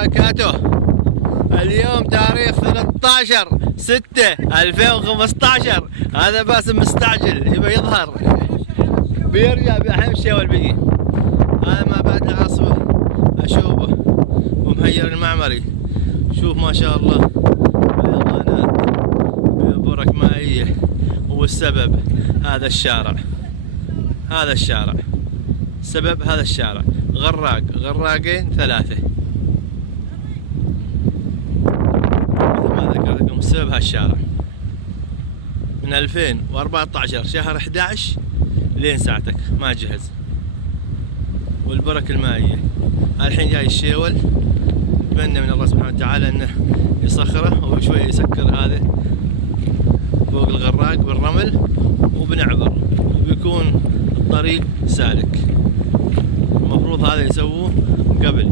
وبركاته. اليوم تاريخ 13/6/2015. هذا باسم مستعجل يبي يظهر، بيرجع بيحمشي والبقي. هذا ما بعد العاصفة أشوفه ومهير المعمري. شوف ما شاء الله فيضانات برك مائية. والسبب هذا الشارع، هذا الشارع، سبب هذا الشارع غراقين 3 مثل ما ذكرت لكم. السبب هالشارع من 2014 شهر 11 لين ساعتك ما جهز، والبرك المائية. الحين جاي الشيول، نتمنى من الله سبحانه وتعالى انه يسخره وشوية يسكر هذا فوق الغراق بالرمل وبنعبر وبيكون الطريق سالك. المفروض هذا يسووه قبل